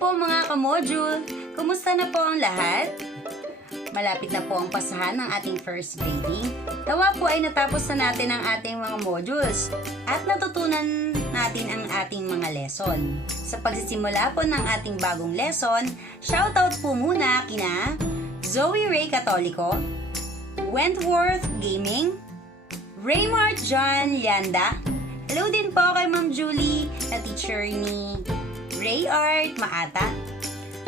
po mga kamodule! Kumusta na po ang lahat? Malapit na po ang pasahan ng ating first grading. Nawa po ay natapos na natin ang ating mga modules at natutunan natin ang ating mga lesson. Sa pagsisimula po ng ating bagong lesson, shoutout po muna kina Zoe Ray Catolico, Wentworth Gaming, Raymart John Lianda. Hello din po kay Ma'am Julie na teacher ni Ray Art Maata,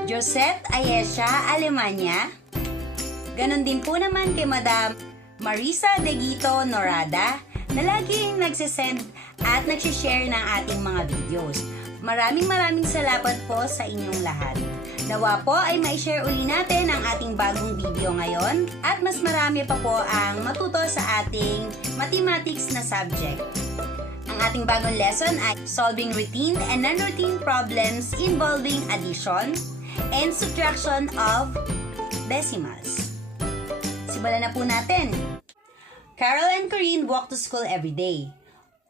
Josette Ayesha Alemania. Ganon din po naman kay Madam Marisa Deguito Norada na laging nagsisend at nagsishare ng ating mga videos. Maraming salamat po sa inyong lahat. Nawa po ay ma-share uli natin ang ating bagong video ngayon at mas marami pa po ang matuto sa ating mathematics na subject. Ang ating bagong lesson ay solving routine and non-routine problems involving addition and subtraction of decimals. Simulan na po natin. Carol and Corinne walk to school every day.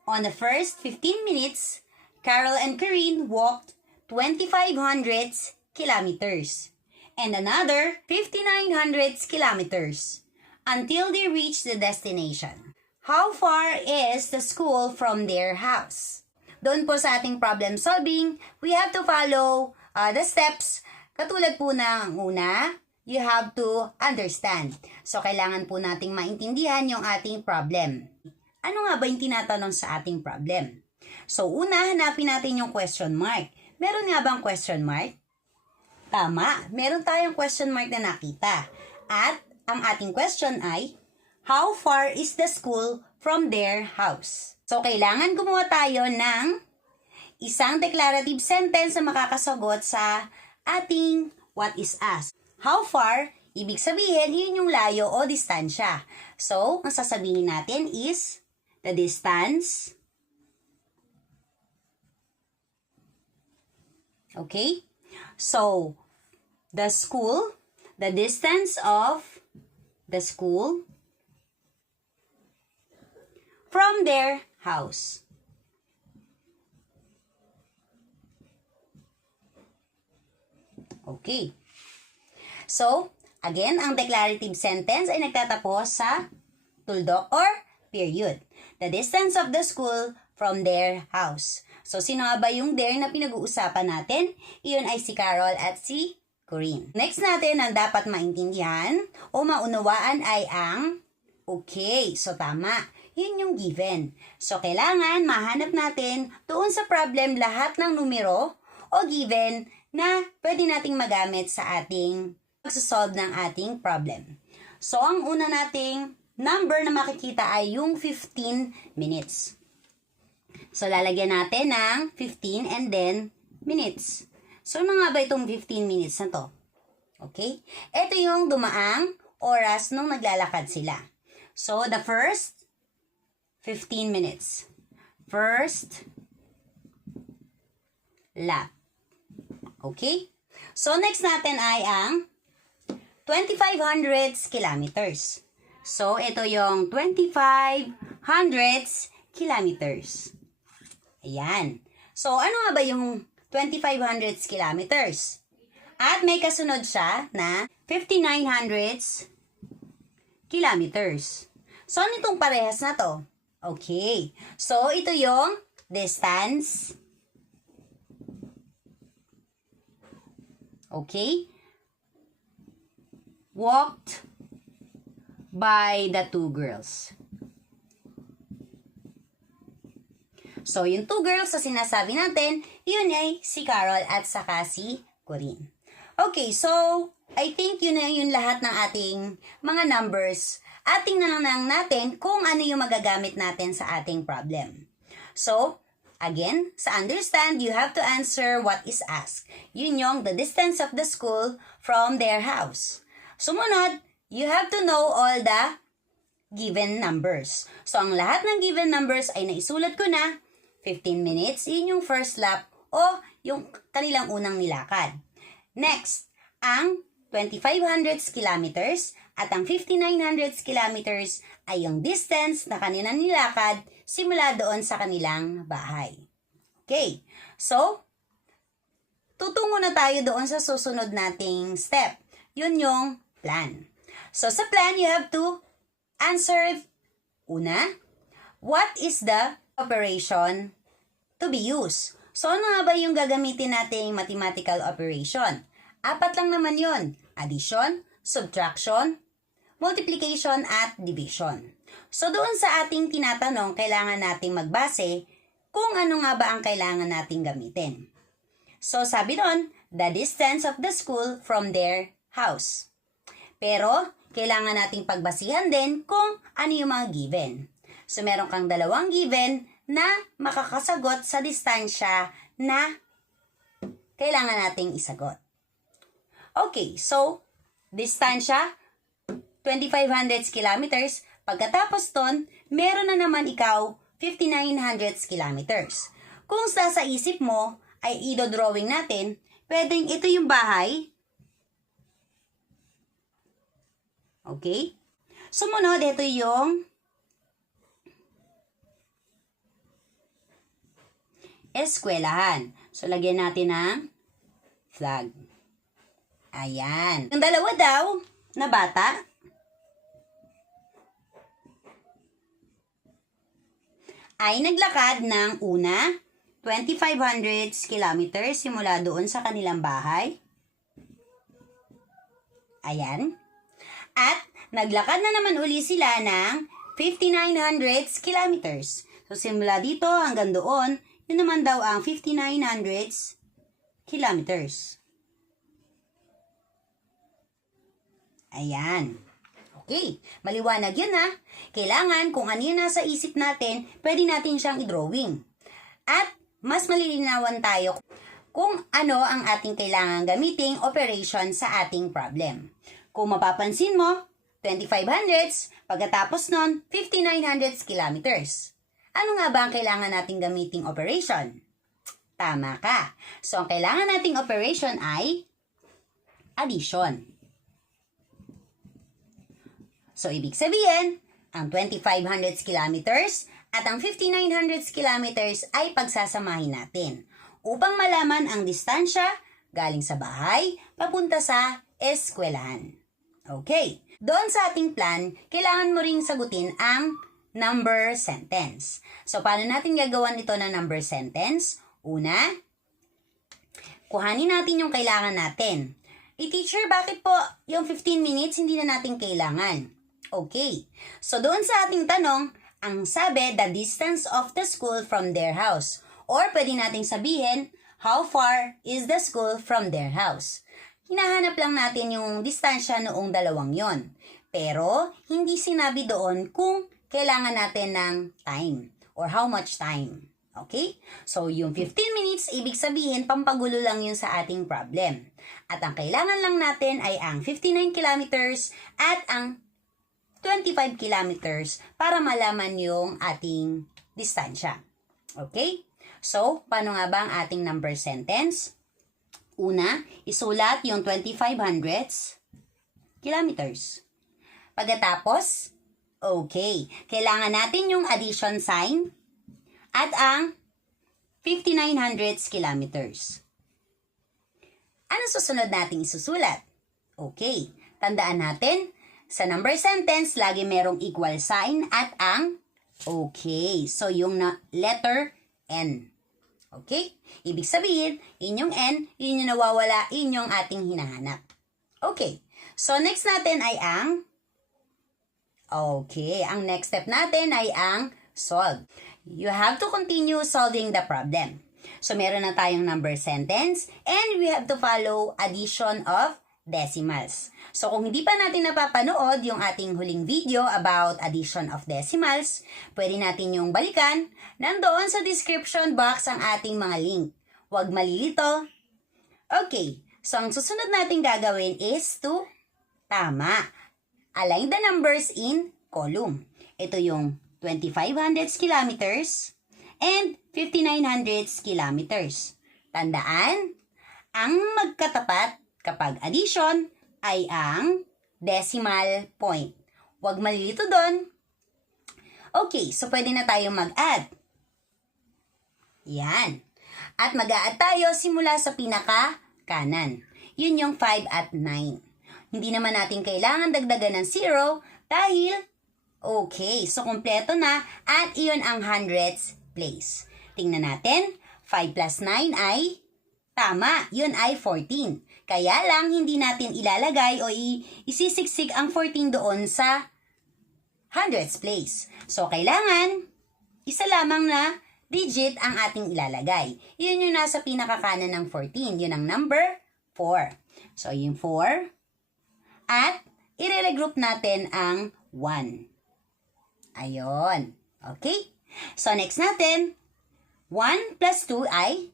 On the first 15 minutes, Carol and Corinne walked 2,500 kilometers and another 5,900 kilometers until they reached the destination. How far is the school from their house? Doon po sa ating problem solving, we have to follow the steps. Katulad po ng una, you have to understand. So, kailangan po nating maintindihan yung ating problem. Ano nga ba yung tinatanong sa ating problem? So, una, hanapin natin yung question mark. Meron nga bang question mark? Tama, meron tayong question mark na nakita. At ang ating question ay, how far is the school from their house? So, kailangan gumawa tayo ng isang declarative sentence na makakasagot sa ating what is asked. How far, ibig sabihin, yun yung layo o distansya. So, ang sasabihin natin is the distance. Okay? So, the school, the distance of the school from their house. Okay. So, again, ang declarative sentence ay nagtatapos sa tuldok or period. The distance of the school from their house. So, sino nga ba yung their na pinag-uusapan natin? Iyon ay si Carol at si Corinne. Next natin ang dapat maintindihan o maunawaan ay ang okay. So, tama. Yun yung given. So, kailangan mahanap natin doon sa problem lahat ng numero o given na pwede nating magamit sa ating pagsasolve ng ating problem. So, ang una nating number na makikita ay yung 15 minutes. So, lalagyan natin ng 15 and then minutes. So, ano nga ba itong 15 minutes na to? Okay? Ito yung dumaang oras nung naglalakad sila. So, the first 15 minutes. First lap. Okay? So, next natin ay ang 2,500 kilometers. So, ito yung 2,500 kilometers. Ayan. So, ano nga ba yung 2,500 kilometers? At may kasunod siya na 5,900 kilometers. So, ano itong parehas na to? Okay. So, ito yung distance. Okay. Walked by the two girls. So, yung two girls na sinasabi natin, yun ay si Carol at saka si Corinne. Okay, so, I think yun na yun lahat ng ating mga numbers. At tingnan lang natin kung ano yung magagamit natin sa ating problem. So, again, sa understand, you have to answer what is asked. Yun yung the distance of the school from their house. Sumunod, you have to know all the given numbers. So, ang lahat ng given numbers ay naisulat ko na. 15 minutes, yun yung first lap o yung kanilang unang nilakad. Next, ang 2,500 kilometers at ang 5,900 kilometers ay yung distance na kanilang nilakad simula doon sa kanilang bahay. Okay, so, tutungo na tayo doon sa susunod nating step. Yun yung plan. So, sa plan, you have to answer, una, what is the operation to be used? So, ano nga ba yung gagamitin nating mathematical operation? 4 lang naman yun. Addition, subtraction, multiplication, at division. So, doon sa ating tinatanong, kailangan nating magbase kung ano nga ba ang kailangan nating gamitin. So, sabi doon, the distance of the school from their house. Pero, kailangan nating pagbasihan din kung ano yung mga given. So, meron kang 2 given na makakasagot sa distansya na kailangan nating isagot. Okay, so, distansya, 2,500 kilometers. Pagkatapos ton, meron na naman ikaw 5,900 kilometers. Kung sa isip mo ay i-drawing natin, pwedeng ito yung bahay. Okay? Sumunod, ito yung eskwelahan. So, lagyan natin ng flag. Ayan. Yung 2 daw na bata, ay naglakad ng una, 2,500 kilometers simula doon sa kanilang bahay. Ayan. At naglakad na naman uli sila ng 5,900 kilometers. So, simula dito hanggang doon, yun naman daw ang 5,900 kilometers. Ayan. Okay, maliwanag yun ha. Kailangan kung ano yun nasa isip natin, pwede natin siyang i-drawing. At mas malilinawan tayo kung ano ang ating kailangan gamiting operation sa ating problem. Kung mapapansin mo, 2,500, pagkatapos nun, 5,900 kilometers. Ano nga ba ang kailangan nating gamiting operation? Tama ka. So, ang kailangan nating operation ay addition. So, ibig sabihin, ang 2,500 kilometers at ang 5,900 kilometers ay pagsasamahin natin upang malaman ang distansya galing sa bahay papunta sa eskwelahan. Okay. Doon sa ating plan, kailangan mo ring sagutin ang number sentence. So, paano natin gagawan ito na number sentence? Una, kuhanin natin yung kailangan natin. Teacher, bakit po yung 15 minutes hindi na natin kailangan? Okay. So, doon sa ating tanong, ang sabi, the distance of the school from their house. Or, pwede nating sabihin, how far is the school from their house? Hinahanap lang natin yung distansya noong 2 yon. Pero, hindi sinabi doon kung kailangan natin ng time or how much time. Okay? So, yung 15 minutes, ibig sabihin, pampagulo lang yun sa ating problem. At ang kailangan lang natin ay ang 59 kilometers at ang 25 kilometers para malaman yung ating distansya. Okay? So, paano nga ba ang ating number sentence? Una, isulat yung 2,500 kilometers. Pagkatapos, okay, kailangan natin yung addition sign at ang 5,900 kilometers. Ano susunod nating isusulat? Okay, tandaan natin, sa number sentence, lagi merong equal sign at ang okay. So, yung letter N. Okay? Ibig sabihin, inyong N, yun yung nawawala, yun yung ating hinahanap. Okay. So, next natin ay ang okay. Ang next step natin ay ang solve. You have to continue solving the problem. So, meron na tayong number sentence and we have to follow addition of decimals. So, kung hindi pa natin napapanood yung ating huling video about addition of decimals, pwede natin yung balikan. Nandoon sa description box ang ating mga link. Huwag malilito. Okay, so ang susunod natin gagawin is to, align the numbers in column. Ito yung 2,500 kilometers and 5,900 kilometers. Tandaan, ang magkatapat kapag addition ay ang decimal point. Huwag malilito doon. Okay, so pwede na tayong mag-add. Yan. At mag-a-add tayo simula sa pinaka-kanan. Yun yung 5 at 9. Hindi naman natin kailangan dagdagan ng 0 dahil okay, so kumpleto na at iyon ang hundredths place. Tingnan natin, 5 plus 9 ay tama, yun ay 14. Kaya lang hindi natin ilalagay o isisiksik ang 14 doon sa hundredths place. So kailangan isa lamang na digit ang ating ilalagay. Yun yung nasa pinakakanan ng 14. Yun ang number 4. So, yung 4. At, i-regroup natin ang 1. Ayun. Okay? So, next natin, 1 plus 2 ay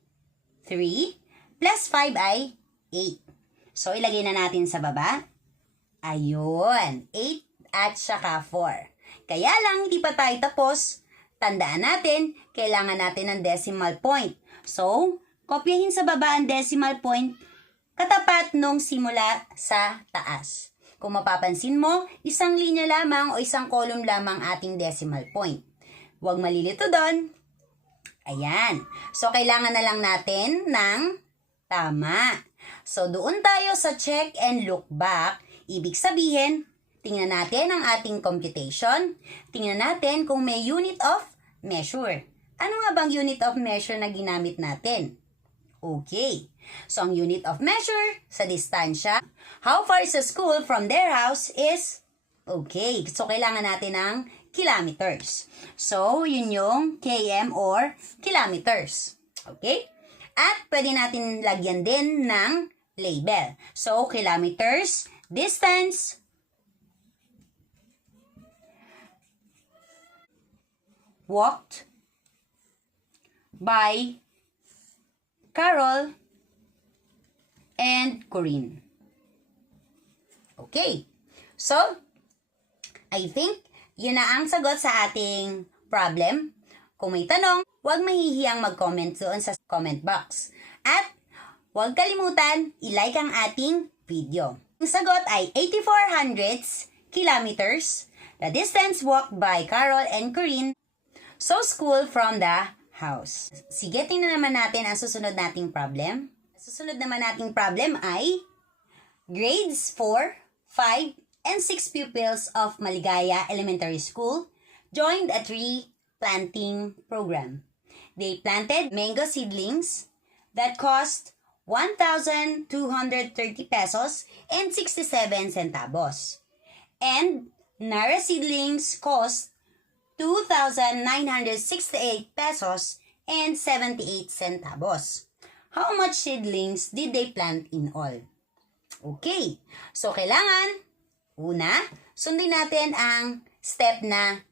3, plus 5 ay 8. So, ilagay na natin sa baba. Ayun. 8 at saka 4. Kaya lang, hindi pa tayo tapos. Tandaan natin, kailangan natin ng decimal point. So, kopyahin sa baba ang decimal point katapat nung simula sa taas. Kung mapapansin mo, isang linya lamang o isang column lamang ating decimal point. Huwag malilito doon. Ayan. So, kailangan na lang natin ng tama. So, doon tayo sa check and look back. Ibig sabihin, tingnan natin ang ating computation. Tingnan natin kung may unit of measure. Ano nga bang unit of measure na ginamit natin? Okay. So, ang unit of measure sa distansya, how far is the school from their house is, okay. So, kailangan natin ng kilometers. So, yun yung km or kilometers. Okay? At, pwede natin lagyan din ng label. So, kilometers, distance, walked by Carol and Corinne. Okay. So, I think yun na ang sagot sa ating problem. Kung may tanong, huwag mahihiyang mag-comment doon sa comment box. At huwag kalimutan, i-like ang ating video. Ang sagot ay 84 hundredths kilometers, the distance walked by Carol and Corinne, so school from the house. Sige, tingnan naman natin ang susunod nating problem. Susunod naman nating problem ay grades 4, 5, and 6 pupils of Maligaya Elementary School joined a tree planting program. They planted mango seedlings that cost 1,230 pesos and 67 centavos. And Nara seedlings cost 2,968 pesos and 78 centavos. How much seedlings did they plant in all? Okay. So, kailangan, una, sundin natin ang step na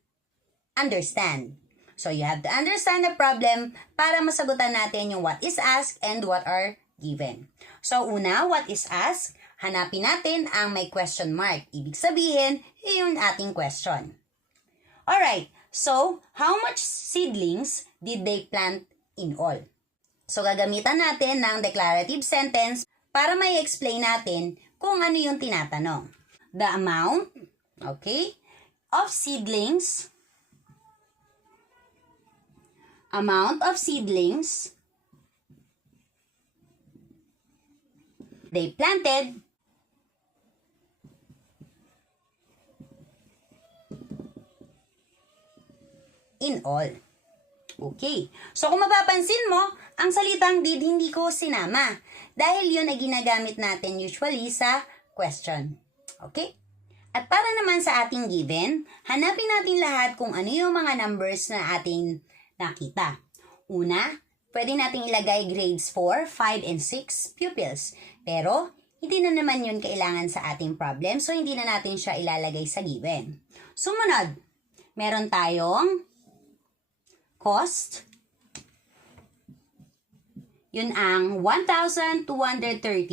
understand. So, you have to understand the problem para masagutan natin yung what is asked and what are given. So, una, what is asked? Hanapin natin ang may question mark. Ibig sabihin, yun ating question. Alright. So, how much seedlings did they plant in all? So, gagamitan natin ng declarative sentence para may explain natin kung ano yung tinatanong. The amount, okay, of seedlings they planted in all. Okay. So, kung mapapansin mo, ang salitang did hindi ko sinama. Dahil yun ay ginagamit natin usually sa question. Okay? At para naman sa ating given, hanapin natin lahat kung ano yung mga numbers na ating nakita. Una, pwede nating ilagay grades 4, 5, and 6 pupils. Pero, hindi na naman yun kailangan sa ating problem, so hindi na natin siya ilalagay sa given. Sumunod, meron tayong cost. Yun ang 1,230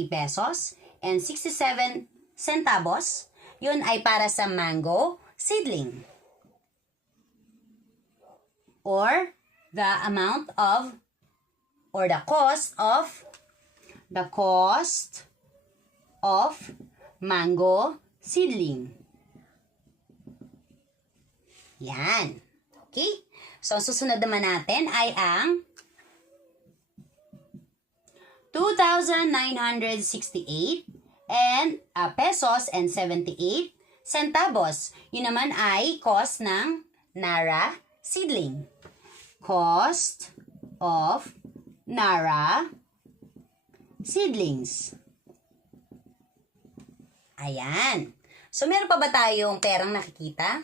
pesos and 67 centavos. Yun ay para sa mango seedling. Or the amount of or the cost of mango seedling. Yan. Okay? So, susunod naman natin ay ang 2,968 and pesos and 78 centavos. Yun naman ay cost ng Nara seedling. Cost of Nara seedlings. Ayan. So, meron pa ba tayong perang nakikita?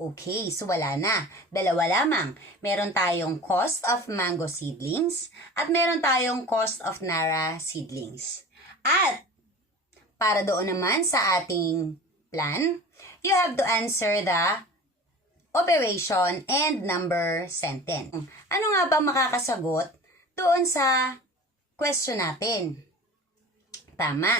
Okay, so wala na. Dalawa lamang. Meron tayong cost of mango seedlings at meron tayong cost of Nara seedlings. At para doon naman sa ating plan, you have to answer the operation and number sentence. Ano nga ba makakasagot doon sa question natin? Tama.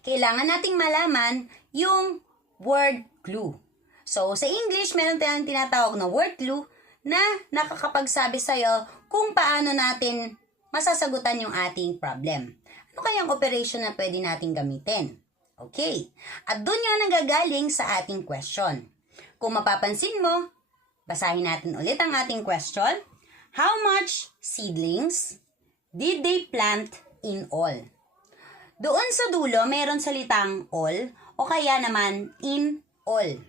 Kailangan nating malaman yung word clue. So, sa English, meron tayong tinatawag na word clue na nakakapagsabi sa'yo kung paano natin masasagutan yung ating problem. Ano kayang operation na pwede natin gamitin? Okay. At doon yung nanggagaling sa ating question. Kung mapapansin mo, basahin natin ulit ang ating question. How much seedlings did they plant in all? Doon sa dulo, meron salitang all o kaya naman in all.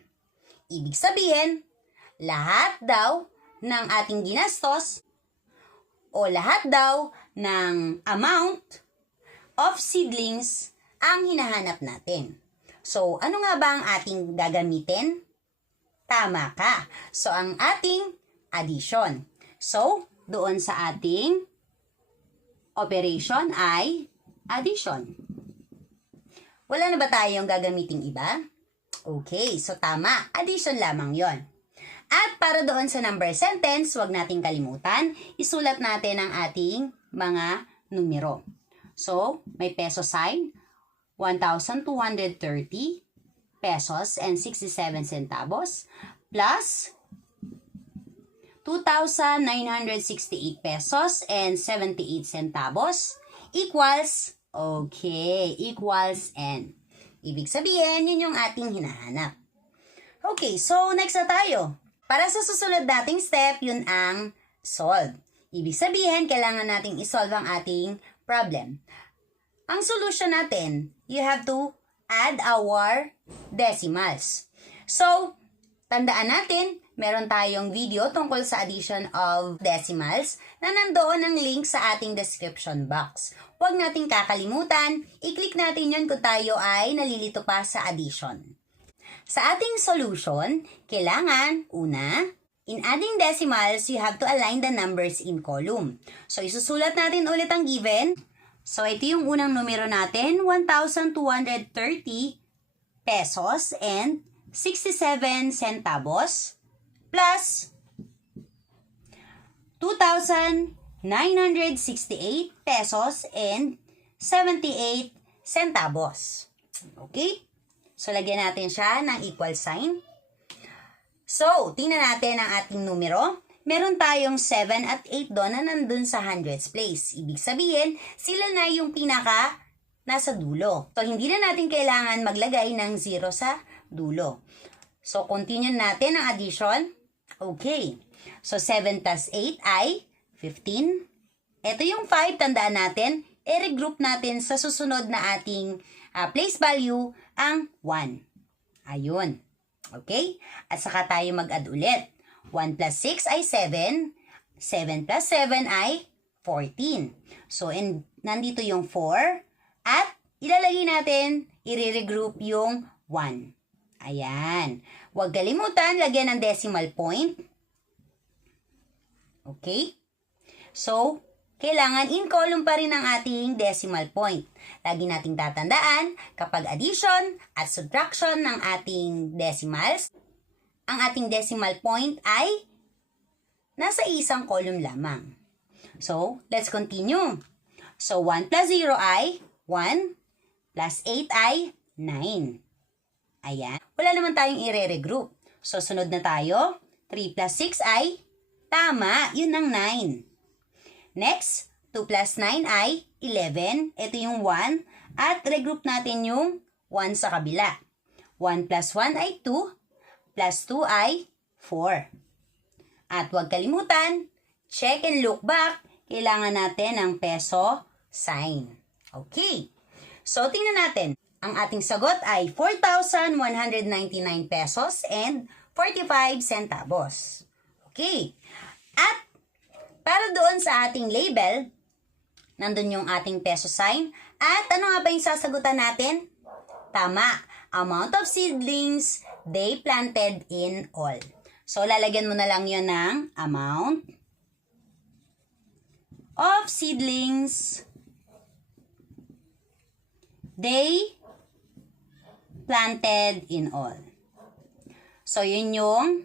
Ibig sabihin, lahat daw ng ating ginastos o lahat daw ng amount of seedlings ang hinahanap natin. So, ano nga ba ang ating gagamitin? Tama ka. So, ang ating addition. So, doon sa ating operation ay addition. Wala na ba tayong gagamiting iba? Okay, so tama. Addition lamang yon. At para doon sa number sentence, huwag nating kalimutan, isulat natin ang ating mga numero. So, may peso sign, 1,230 pesos and 67 centavos plus 2,968 pesos and 78 centavos equals, equals N. Ibig sabihin, yun yung ating hinahanap. Okay, so next na tayo. Para sa susunod nating step, yun ang solve. Ibig sabihin, kailangan nating isolve ang ating problem. Ang solution natin, you have to add our decimals. So, tandaan natin, meron tayong video tungkol sa addition of decimals na nandoon ang link sa ating description box. Huwag nating kakalimutan, i-click natin yun kung tayo ay nalilito pa sa addition. Sa ating solution, kailangan, una, in adding decimals, you have to align the numbers in column. So, isusulat natin ulit ang given. So, ito yung unang numero natin, 1,230 pesos and 67 centavos plus 2,968 pesos and 78 centavos. Okay? So, lagyan natin siya ng equal sign. So, tingnan natin ang ating numero. Meron tayong 7 at 8 doon na nandun sa hundreds place. Ibig sabihin, sila na yung pinaka nasa dulo. So, hindi na natin kailangan maglagay ng 0 sa dulo. So, continue natin ang addition. Okay. So, 7 plus 8 ay 15. Ito yung 5, tandaan natin, i-regroup natin sa susunod na ating place value ang 1. Ayun. Okay? At saka tayo mag-add ulit. 1 plus 6 ay 7. 7 plus 7 ay 14. So, nandito yung 4. At ilalagay natin, i-regroup yung 1. Ayan. Huwag kalimutan, lagyan ng decimal point. Okay? So, kailangan in column pa rin ang ating decimal point. Lagi nating tatandaan, kapag addition at subtraction ng ating decimals, ang ating decimal point ay nasa isang column lamang. So, let's continue. So, 1 plus 0 ay 1, plus 8 ay 9. Ayan. Wala naman tayong i-regroup. So, sunod na tayo. 3 plus 6 ay tama. Yun ang 9. Next, 2 plus 9 ay 11. Ito yung 1. At regroup natin yung 1 sa kabila. 1 plus 1 ay 2. Plus 2 ay 4. At huwag kalimutan, check and look back. Kailangan natin ng peso sign. Okay. So, tingnan natin. Ang ating sagot ay 4,199 pesos and 45 centavos. Okay. At para doon sa ating label, nandun yung ating peso sign. At ano nga ba yung sasagutan natin? Tama. Amount of seedlings they planted in all. So, lalagyan mo na lang yun ng amount of seedlings they planted in all. So, yun yung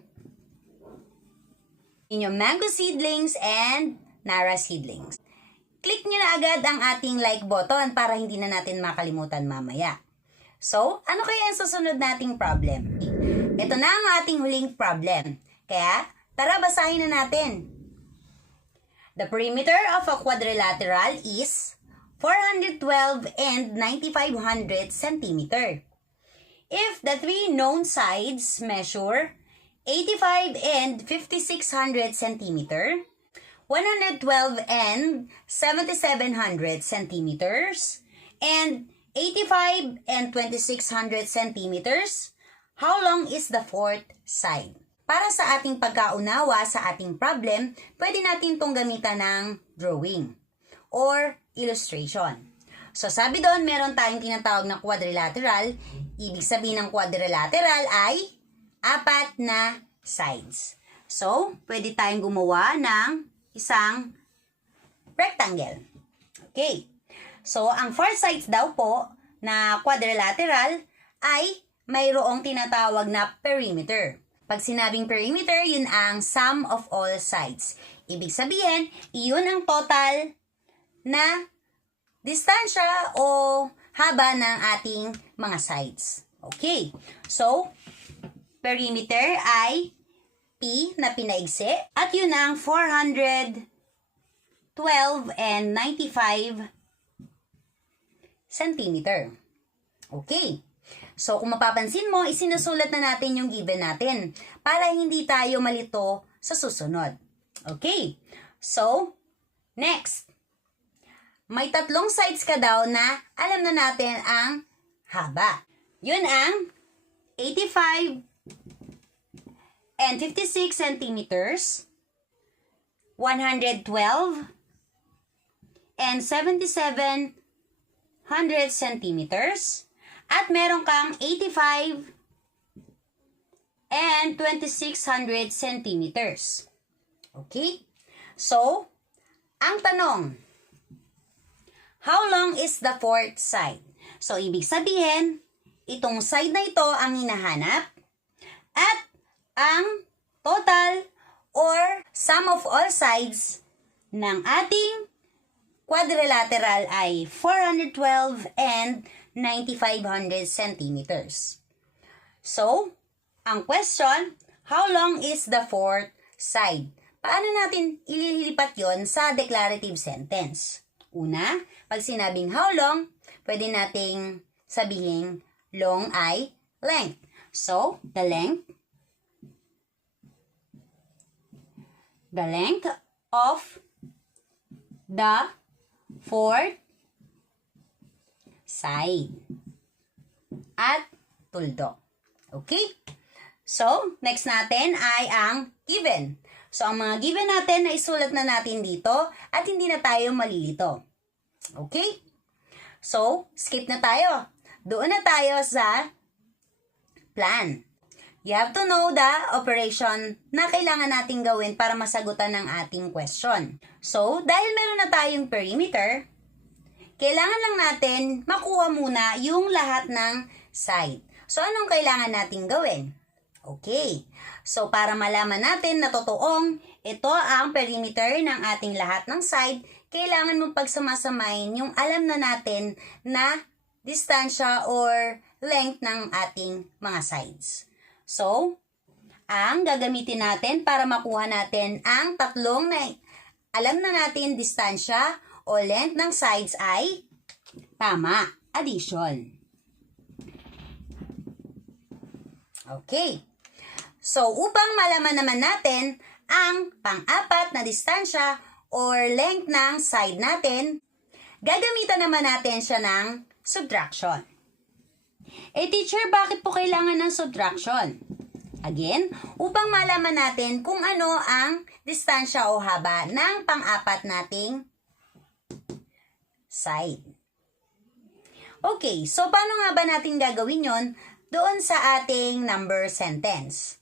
mango seedlings and nara seedlings. Click nyo na agad ang ating like button para hindi na natin makalimutan mamaya. So, ano kaya ang susunod nating problem? Ito na ang ating huling problem. Kaya, tara basahin na natin. The perimeter of a quadrilateral is 412 and 9,500 centimeter. If the three known sides measure 85 and 5,600 centimeter, 112 and 7,700 centimeters, and 85 and 2,600 centimeters, how long is the fourth side? Para sa ating pagkaunawa sa ating problem, pwede natin itong gamitan ng drawing or illustration. So, sabi doon, meron tayong tinatawag na quadrilateral. Ibig sabihin ng quadrilateral ay 4 na sides. So, pwede tayong gumawa ng isang rectangle. Okay. So, ang 4 sides daw po na quadrilateral ay mayroong tinatawag na perimeter. Pag sinabing perimeter, yun ang sum of all sides. Ibig sabihin, iyon ang total na distansya o haba ng ating mga sides. Okay. So, perimeter ay P na pinaigsi at yun ang 412 and 95 centimeter. Okay. So, kung mapapansin mo, isinusulat na natin yung given natin para hindi tayo malito sa susunod. Okay. So, next. May 3 sides ka daw na alam na natin ang haba. Yun ang 85 and 56 centimeters, 112 and 7,700 centimeters, at meron kang 85 and 2,600 centimeters. Okay? So, ang tanong, how long is the fourth side? So, ibig sabihin, itong side na ito ang hinahanap at ang total or sum of all sides ng ating quadrilateral ay 412 and 9,500 centimeters. So, ang question, how long is the fourth side? Paano natin ililipat yon sa declarative sentence? Una, pag sinabing how long, pwede nating sabihin long ay length. So, the length of the fourth side at tuldok. Okay? So, next natin ay ang given. So, ang mga given natin na isulat na natin dito at hindi na tayo malilito. Okay? So, skip na tayo. Doon na tayo sa plan. You have to know the operation na kailangan nating gawin para masagutan ng ating question. So, dahil meron na tayong perimeter, kailangan lang natin makuha muna yung lahat ng side. So, anong kailangan nating gawin? Okay. So, para malaman natin na totoong ito ang perimeter ng ating lahat ng side, kailangan mong pagsamasamahin yung alam na natin na distansya or length ng ating mga sides. So, ang gagamitin natin para makuha natin ang tatlong na alam na natin distansya o length ng sides ay tama, addition. Okay. So, upang malaman naman natin ang pang-apat na distansya or length ng side natin, gagamitan naman natin siya ng subtraction. Teacher, bakit po kailangan ng subtraction? Again, upang malaman natin kung ano ang distansya o haba ng pang-apat nating side. Okay, so paano nga ba natin gagawin yon doon sa ating number sentence?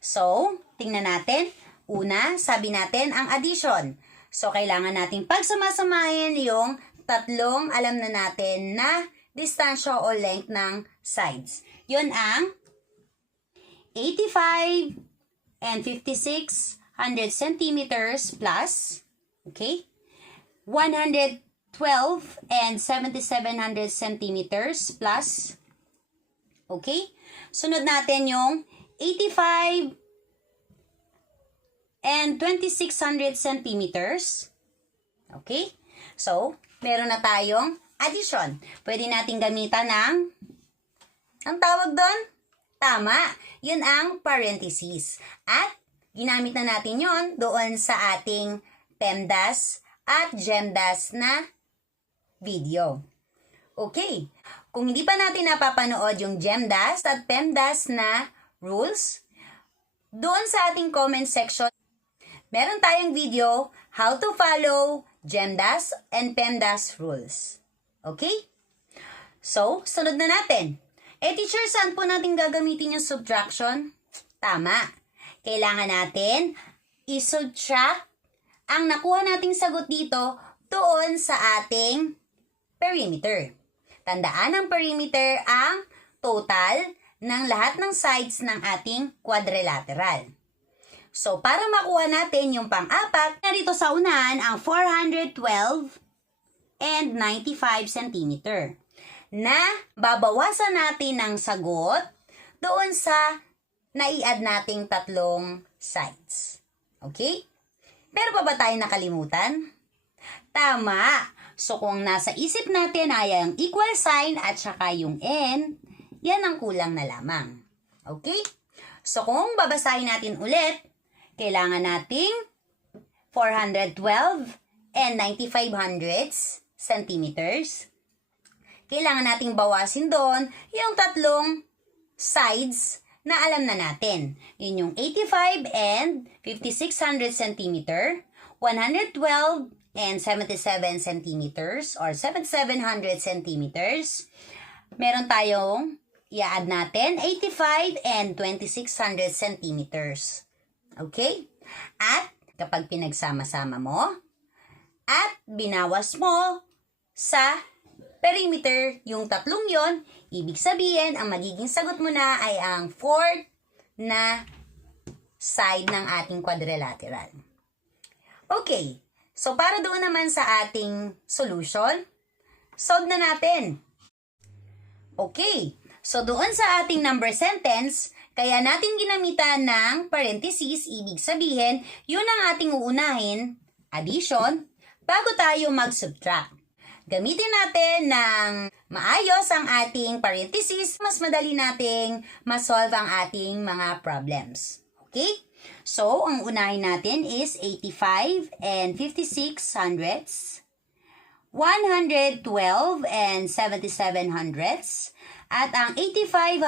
So, tingnan natin. Una, sabi natin ang addition. So, kailangan natin pagsamasamahin yung tatlong alam na natin na distansya o length ng sides. Yun ang 85 and 56 centimeters plus, okay, 112 and 7700 centimeters plus, okay. Sunod natin yung 85 and 2600 centimeters. Okay? So, meron na tayong addition. Pwede natin gamitan ng, ang tawag doon? Tama. Yun ang parentheses. At, ginamit na natin yon doon sa ating PEMDAS at GEMDAS na video. Okay. Kung hindi pa natin napapanood yung GEMDAS at PEMDAS na rules, doon sa ating comment section, meron tayong video, how to follow GEMDAS and PEMDAS rules. Okay? So, sunod na natin. Teacher, saan po natin gagamitin yung subtraction? Tama. Kailangan natin i-subtract ang nakuha nating sagot dito doon sa ating perimeter. Tandaan ang perimeter ang total ng lahat ng sides ng ating quadrilateral. So, para makuha natin yung pang-apat, narito sa unahan ang 412 and 95 cm na babawasan natin ng sagot doon sa nai-add nating tatlong sides. Okay? Pero pa ba tayo nakalimutan? Tama! So, kung nasa isip natin ay ang equal sign at saka yung n, yan ang kulang na lamang. Okay? So, kung babasahin natin ulit, kailangan nating 412 and 95 hundredths centimeters. Kailangan nating bawasin doon yung tatlong sides na alam na natin. Yun yung 85 and 5600 centimeter, 112 and 77 centimeters or 7700 centimeters. Meron tayong i-add natin 85 and 2600 centimeters. Okay? At kapag pinagsama-sama mo at binawas mo sa perimeter yung tatlong yon, ibig sabihin ang magiging sagot mo na ay ang fourth na side ng ating quadrilateral. Okay. So para doon naman sa ating solution, solve na natin. Okay. So doon sa ating number sentence, kaya natin ginamitan ng parentheses, ibig sabihin, yun ang ating uunahin, addition, bago tayo mag-subtract. Gamitin natin ng maayos ang ating parentheses, mas madali nating masolve ang ating mga problems. Okay? So, ang unahin natin is 85 and 56 hundredths, 112 and 77 hundredths, at ang 85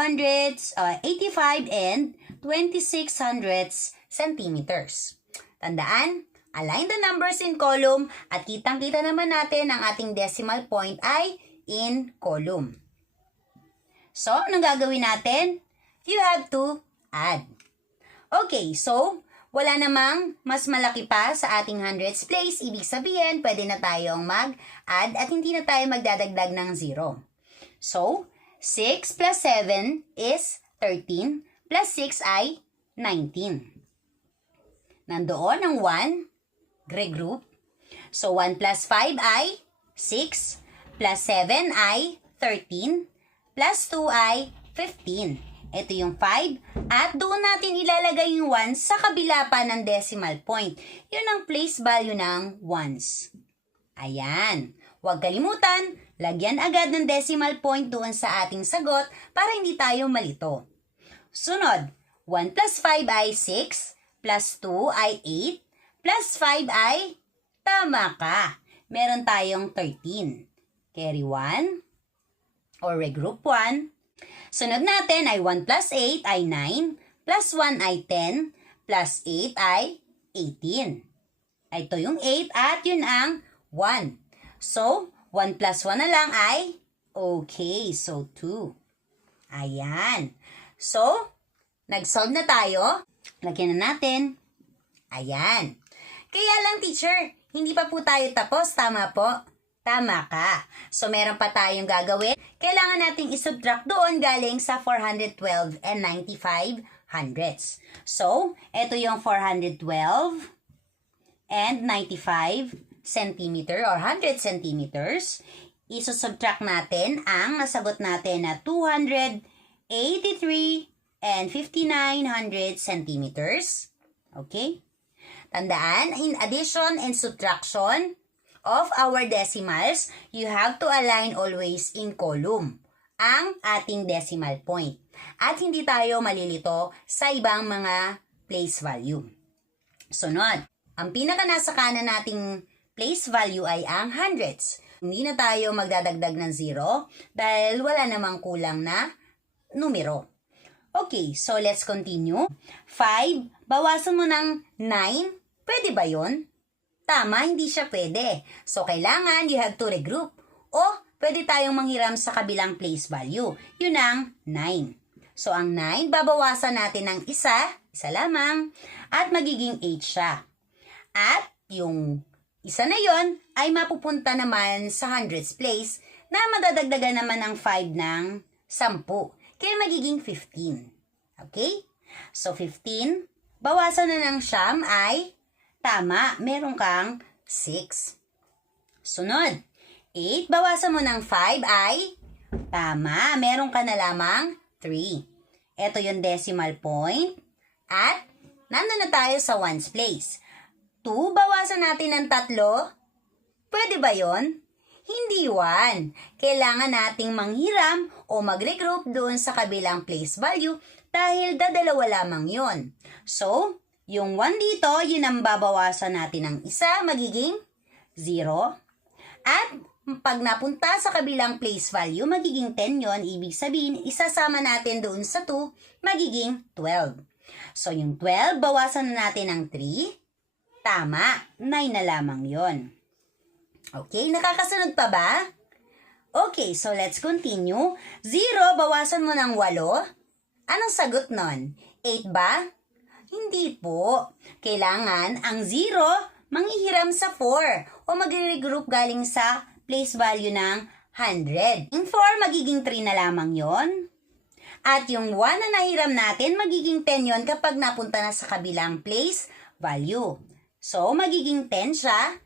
and 26 hundredths centimeters. Tandaan, align the numbers in column at kitang-kita naman natin ang ating decimal point ay in column. So, anong gagawin natin? You have to add. Okay, so, wala namang mas malaki pa sa ating hundredths place. Ibig sabihin, pwede na tayong mag-add at hindi na tayo magdadagdag ng 0. So, 6 plus 7 is 13 plus 6 ay 19. Nandoon ang 1, regroup. So, 1 plus 5 ay 6, plus 7 ay 13, plus 2 ay 15. Ito yung 5. At doon natin ilalagay yung 1 sa kabila pa ng decimal point. Yun ang place value ng ones. Ayan. Huwag kalimutan, lagyan agad ng decimal point doon sa ating sagot para hindi tayo malito. Sunod, 1 plus 5 ay 6, plus 2 ay 8, plus 5 ay, tama ka, meron tayong 13. Carry 1 or regroup 1. Sunod natin ay 1 plus 8 ay 9, plus 1 ay 10, plus 8 ay 18. Ito yung 8 at yun ang 1. So, 1 plus 1 na lang ay okay. So, 2. Ayan. So, nag-solve na tayo. Lagyan na natin. Ayan. Kaya lang, teacher, hindi pa po tayo tapos. Tama po? Tama ka. So, meron pa tayong gagawin. Kailangan nating isubtract doon galing sa 412 and 95 hundredths. So, ito yung 412 and 95 centimeter or 100 centimeters. Isusubtract natin ang nasagot natin na 283 and 5900 centimeters. Okay? Tandaan, in addition and subtraction of our decimals, you have to align always in column ang ating decimal point. At hindi tayo malilito sa ibang mga place value. Sunod, ang pinaka nasa kanan nating place value ay ang hundreds. Hindi na tayo magdadagdag ng 0 dahil wala namang kulang na numero. Okay, so let's continue. 5, bawasan mo ng 9. Pwede ba yun? Tama, hindi siya pwede. So, kailangan you have to regroup. O, pwede tayong manghiram sa kabilang place value. Yun ang 9. So, ang 9, babawasan natin ng isa lamang, at magiging 8 siya. At yung isa na yon ay mapupunta naman sa hundreds place na madadagdagan naman ng 5 ng 10. Kaya magiging 15. Okay? So, 15, bawasan na ng siyam ay tama, meron kang 6. Sunod, 8, bawasan mo ng 5 ay tama, meron ka na lamang 3. Ito yung decimal point at nandun na tayo sa ones place. 2, bawasan natin ng 3. Pwede ba yon? Hindi 1. Kailangan nating manghiram o mag-regroup doon sa kabilang place value dahil dadalawa lamang yon. So, yung 1 dito, yun ang babawasan natin ng isa, magiging 0. At pag napunta sa kabilang place value, magiging 10 yon. Ibig sabihin, isasama natin doon sa 2, magiging 12. So, yung 12, bawasan na natin ng 3. Tama, 9 na lamang yon. Okay, nakakasunod pa ba? Okay, so let's continue. 0, bawasan mo ng 8. Anong sagot nun? 8 ba? Hindi po. Kailangan ang 0 manghihiram sa 4 o magre-regroup galing sa place value ng 100. Yung 4 magiging 3 na lamang yon. At yung 1 na nahiram natin magiging 10 yon kapag napunta na sa kabilang place value. So, magiging 10 siya.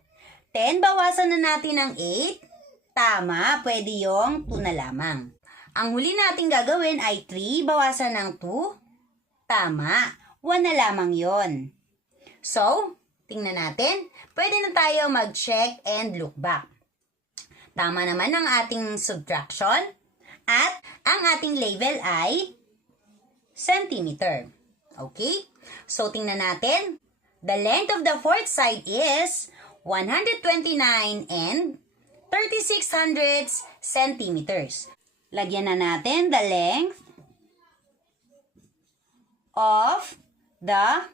10, bawasan na natin ng 8. Tama, pwede yung 2 na lamang. Ang huli natin gagawin ay 3, bawasan ng 2. Tama, 1 na lamang yon. So, tingnan natin. Pwede na tayo mag-check and look back. Tama naman ang ating subtraction. At ang ating label ay centimeter. Okay? So, tingnan natin. The length of the fourth side is 129 and 3600 centimeters. Lagyan na natin the length of the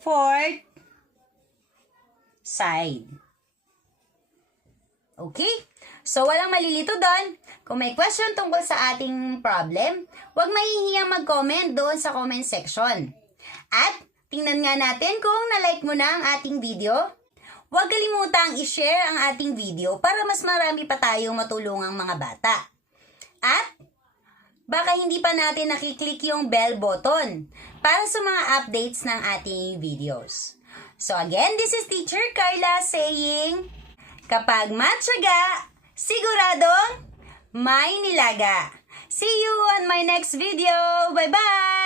fourth side. Okay? So, walang malilito doon. Kung may question tungkol sa ating problem, huwag mahihiyang mag-comment doon sa comment section. At, tingnan nga natin kung na-like mo na ang ating video. Huwag kalimutang i-share ang ating video para mas marami pa tayong matulungang mga bata. At, baka hindi pa natin nakiklik yung bell button para sa mga updates ng ating videos. So again, this is Teacher Carla saying, kapag matyaga, siguradong may nilaga. See you on my next video. Bye-bye!